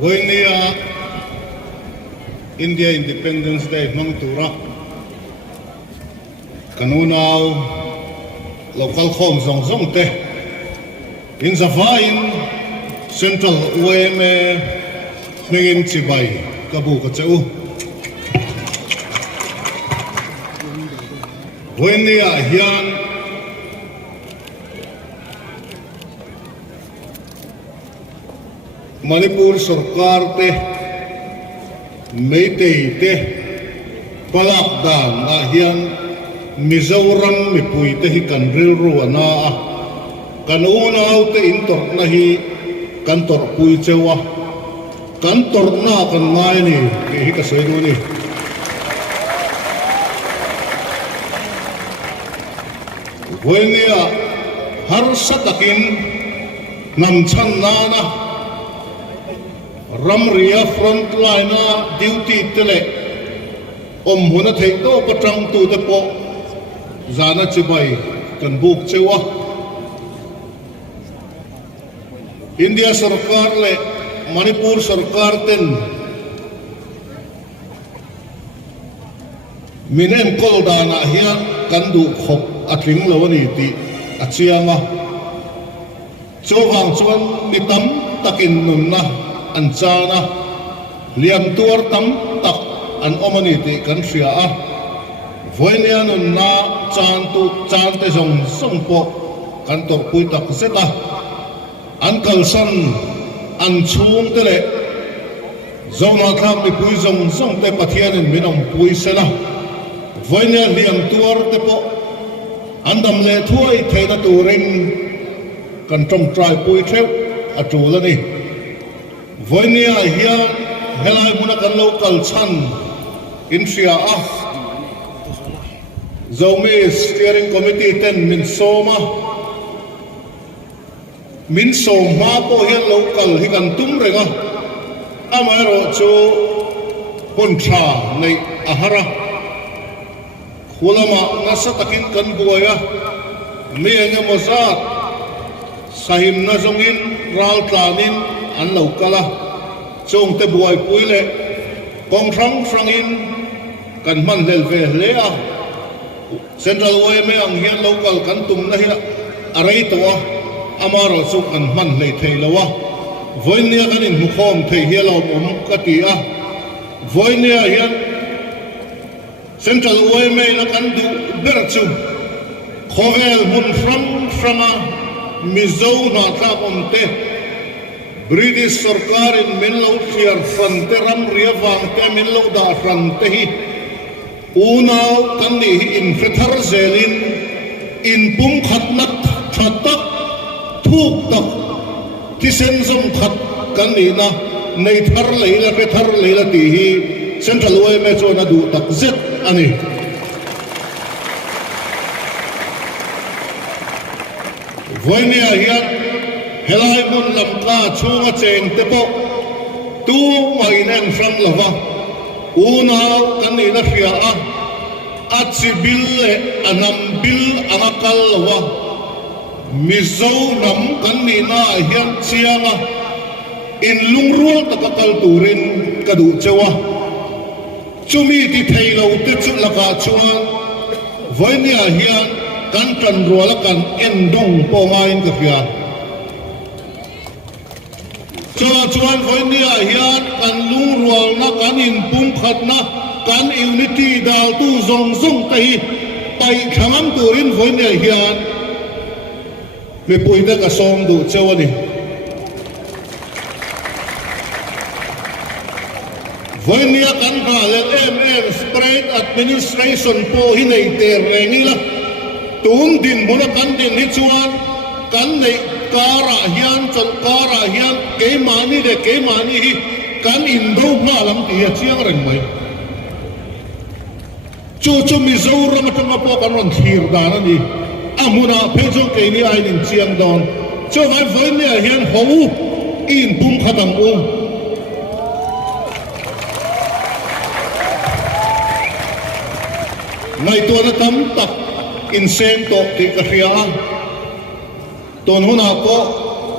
Voinia India Independence Day mang tura kanunau local khom zong zong te in zavain central UMA mengin chibai kabu ka chau Voinia hian Manipur sarkar te Meitei te palak dan hian Mizoram mipui te hi kan rilru ana a kan unaw te intor na hi kan tor pui chewa kan tor na kan ngai ni hi ka sei ni Voinia har satakin nam chan na na Ramria frontline duty tele huna thei to patrang tu te po zana chibai kan buk chewa India sarkar le Manipur sarkar ten minem kol dana hian kan du khop atling lawani ti achianga chowang chuan nitam takin nunna an chana liam tuar tam tak an omani ti kan ria a Voinia nun na chan te zong song po kan tor pui tak zeta an kalsan an chung te le zona tham mi pui zong song te pathian in minong pui sena Voinia liam tuar te po andam le thuai theina turin kan trong trai pui theu atulani Voinia hian helai muna kan local chan in ria a Zomi steering committee ten Mizoram po hian local hi kan tum renga amaro chu puntra nei ahara khulama nasa takin kan buaya mi anga mozat sahim na zongin ral tlanin an lokala chung te buai puile kong frangin kan man lel ve le a central UMA ang hian local kan tum na hi arai to amaro chu kan man le thei lawa Voinia kan in mukhom thei hialo ka ti a Voinia hian central UMA la kan du ber chu khovel mun franga mizo na tla te British sarkar in minlo thiar fante ram riawang te minlo da frante hi unaw kan ni in fetar zelin in pum khatnak thatak thuk tak kisen zom khat kan ni na nei thar leila fetar leila ti hi central UMA chona du tak zet ani Voinia hian helai mun Lamka chunga cheng te po tu mai nen from lova una kan ni na ria a achibil le anam bil anakal lova Mizoram kan ni na hian chianga in lungrual takakal turin kadu chewa chumi ti theilo te chu laka chuan Voinia hian kan tan ruala kan endong po ngain ka fia chuan Voinia hian kan lung rual na kan in pum khat na kan unity dal tu zong zong te pai thamam turin Voinia hian me puida ka som du chawani Voinia kan halel spread administration po hinay ter rengila tun din muna kan din hi chuan kan nei kara hian chal kara hian ke mani hi kan indo ma lam ti chiang reng mai chu Mizoram atama po kan ron thir dan ani amuna phejo ke ni ai nin chiang don chu vai Voinia hian ho in pum khatang ngai to na tam tak in sen to ti ka ria ton huna ko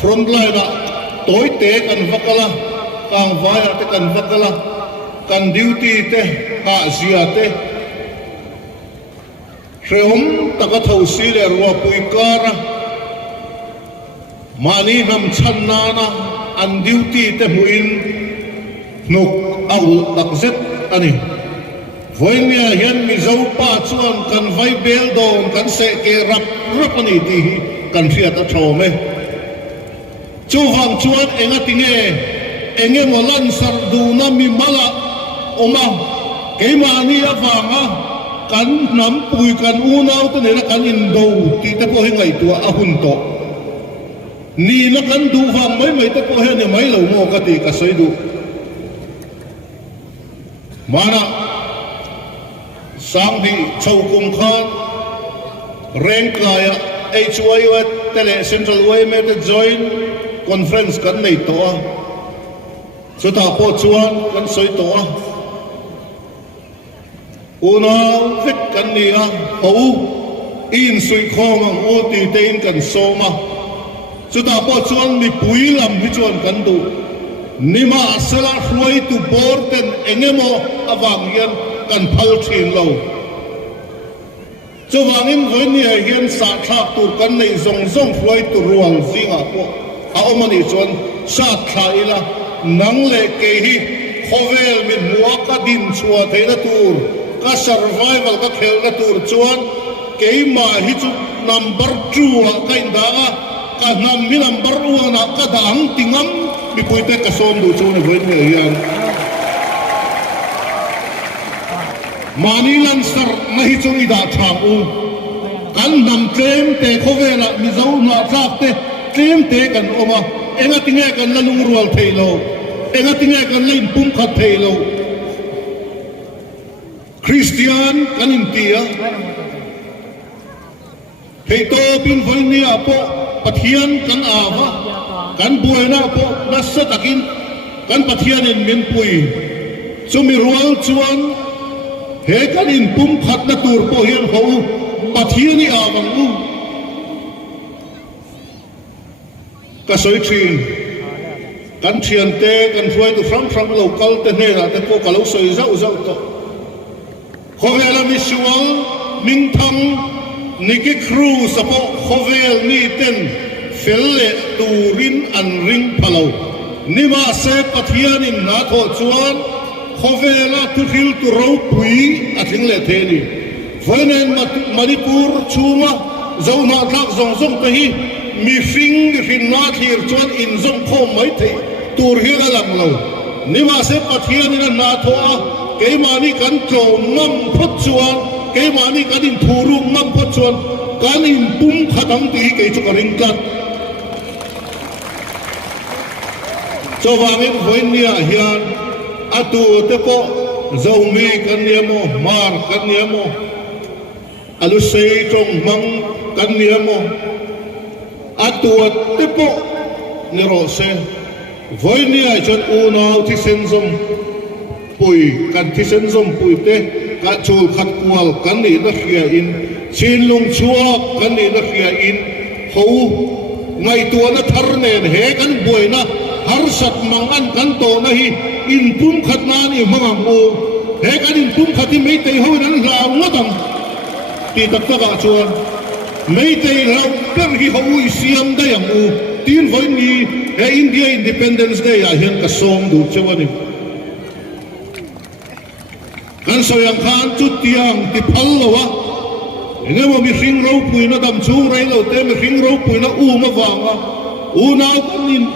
frontline toy te kan vakala kang vaya te kan vakala kan duty te ka zia te reom taka thausi le ruwa puikara mani nam channana an duty te muin nuk au takzet ani voinia hian mi zo pa chuan kan vai bel don kan se ke rap rap ani ti kan fiat a thome chu wang chuan enga tinge enge molan sar du na mi mala oma ke mani awanga kan nam pui kan unau te ne kan in do ti te po hingai tua a hun to ni na kan du wang mai te po he ne mai lo mo ka ti ka soi du mana sang di chau kum khan reng kaya HYU tele central way me te join conference kan nei to so ta po chuan kan soi to una fit kan ni a ho in sui khom ang o ti te in kan soma so ta po chuan mi pui lam hi chuan kan du nima asala hruai tu borten engemo awang hian kan phal thin lo cho wangin voini hian sa thak tur kan nei zong zong hruai tu rual zinga po a omani chuan sa thaila nang le ke hi khovel min muak ka din chua theina tur ka survival ka khel na tur chuan ke ma hi chu number 2 ka inda ka nam mi number 1 na ka dang tingam mi puite ka som du chu ne voini hian mani lan sar na hi chung ida thang u kan nam tlem te khovela mi zo na thak te tlem te kan oma enga tinge kan lalung rual theilo enga tinge kan lein pum khat theilo Christian kan intia heito pin voini apo pathian kan awa kan buena apo nasa takin kan pathian en men pui chumi rual chuan he kan in pum khat na tur po hian ho pathian ni awang u ka soi thin kan thian te kan hruai tu frang local te ne ra te ko ka lo soi zau zau to khowela mi sual ming thang niki khru sapo khovel ni ten felle turin an ring phalo nima se pathian in na tho chuan khovela tu thil tu ro pui a thing le the ni voinen manipur chuma zona thak zong zong te hi mi fing rin na thir chuan in zong khom mai the tur hi ga lang lo nima se pathian in na tho a ke mani kan tlo mam phot chuan ke mani kan in thuru mam phot chuan kan in pum khatam ti ke chu ka ring kat cho wangin voinia hian atu te po Zomi kan niamo mar kan niamo alu sei trong mang kan niamo atu te po ni ro se voinia chon unau thi senzom pui kan thi senzom pui te ka chul khat kwal kan ni na khia in chin lung chua kan ni na khia in ho ngai tua na thar nen he kan boina har sat mangan kan to na hi in pum khat na ni mangang o he kan in pum khati mei te ho nan la ngadam ti tak ta ga chuan mei te la per hi ho i siam da yang u tin voi ni he India Independence Day a hian ka som du chawani kan soyang khan chu tiang ti phal lowa enge mo mi hring ro pui na dam chung rei lo te mi hring ro pui na u ma wanga u na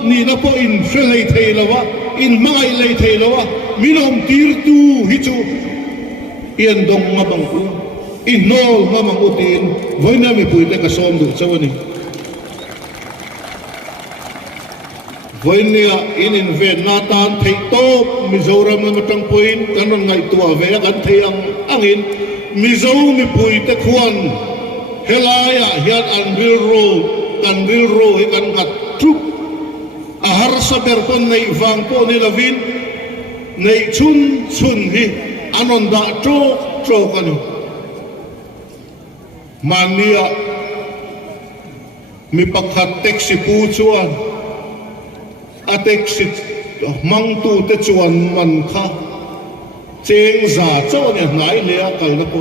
ni na po in felei thei lowa in mai lei thei lowa minom tir tu hi chu ien dong ma bang u in nol ma mang u tin voina mi pui te ka som du chawani voinia in ven na tan thei to Mizoram ma tang point kan ron ngai tua ve kan thei angin Mizoram mi pui te khuan helaya hian an vil ro hi kan gat trup a har saber pon nei wang po ni lavin nei chun hi anon da tro kan mania mi pakhat taxi pu chuan a taxi mang tu te chuan man kha cheng za cho ne ngai le kal na ko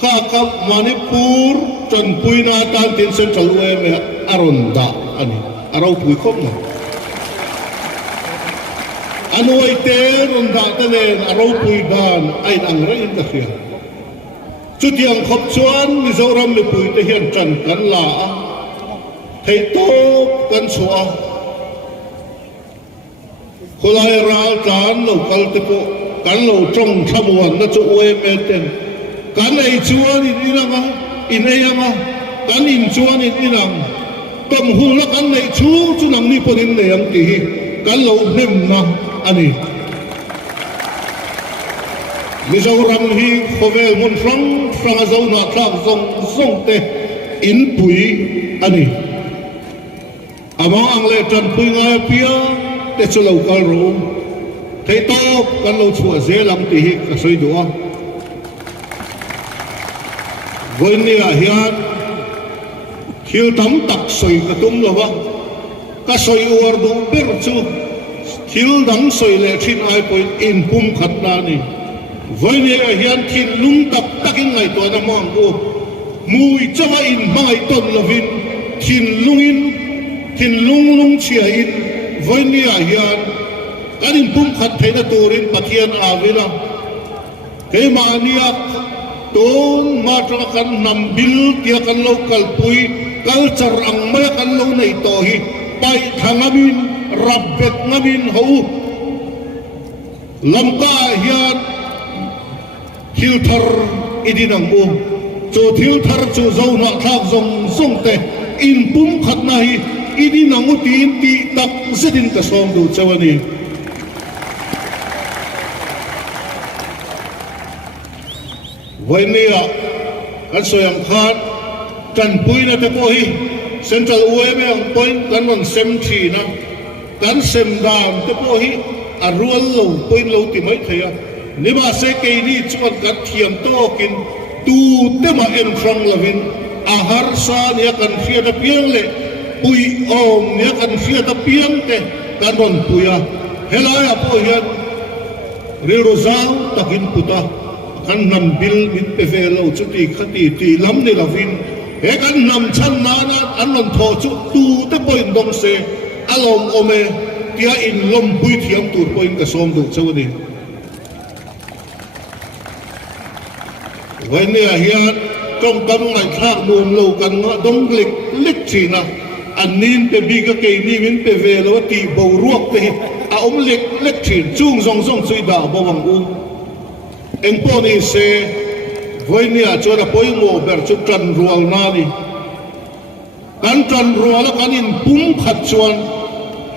kha ka Manipur chan puina tan tin central me aronda ani arau pui khom na anoi te ronda te len arau pui dan ai ang ra in ta khia chu tiang khop chuan Mizoram le pui te hian chan kan la thei to kan chua khulai ral tan lo kal te po kan lo trong thamuan na chu ue me ten kan ei chuan in inanga in eyama kan in chuan in inang tom hu la kan nei chu chu nang ni ponin le ang ti hi kan lo nem na ani Mizoram hi khovel mun frang azau na thak zong te in pui ani ama ang le tan pui nga pia te chu lo kal ro thei to kan lo chua zelam ti hi ka soi do Voinia hian Hiangtam tak soi ka tum lo wa ka soi uar do ber chu thil dang soi le thin ai point in pum khat na ni Voinia hian thin lung tak takin ngai to na mong ko mui chawa in mai ton lovin thin lung chia in Voinia hian kan in pum khat theina turin pathian avila ke mania ton matra kan nambil tia kan local pui culture ang maya kan lo nei to hi pai thangamin rabbet ngamin ho Lamka hian hilthar idinang bo chu hilthar chu zo na thak zong te in pum khat na hi idinang utin ti tak zedin ka som do chawani Voinia kan soyang khan kan pui na te ko hi central uem ang point kan wan sem thi na kan sem dam te ko hi a rual lo point lo ti mai thaya ni ba se ke ni chuan kan thiam to kin tu te ma en frang lovin a har sa ni kan fia da piang le pui om ni kan fia da piang te kan wan puya helaya po hian rilozang takin puta kan nam bil min pe ve lo chu ti khati ti lam ni lovin he kan nam chan na na an non tho chu tu te point dom se alom ome tia in lom pui thiam tur point ka som du chawani Voinia hian trong kam ngai thak mun lo kan nga dong lik china anin pe bi ka ke ni min pe ve lo ti bo ruak te a om lik chin chung zong chui da bo wang u eng po ni se Voinia chora poi mo ber chu tran rual na ni kan tran rual kan in pum khat chuan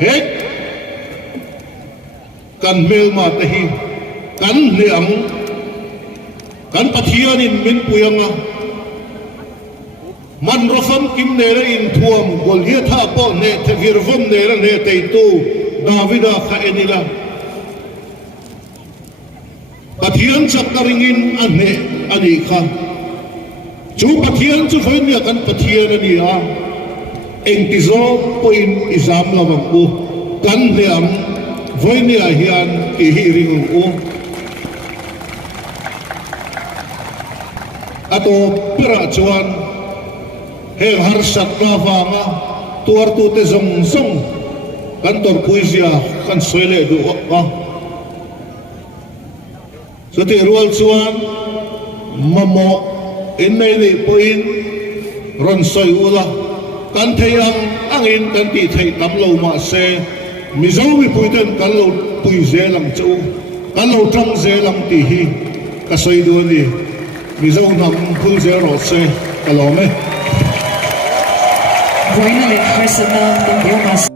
he kan mel ma te hi kan leang kan pathian in min puyanga man rofam kim ne re in thuam gol hi tha po ne the virvom ne re ne te tu davida kha enila pathian chak karingin ane ani kha chu pathian chu Voinia kan pathian ani a engtizo point izam lawang u kan leam Voinia hian ti hi ring u ato pera chuan he har sat na wanga tuar tu te zong kan tor puizia kan soile du a so te rual chuan mamo in nei nei poin ron soi ula kan theiang angin kan ti thei tam lo ma se Mizoram puiten kan lo pui zelang chu kan lo tang zelang ti hi ka soi du ni Mizoram pui zero se kalome Voinia le personal de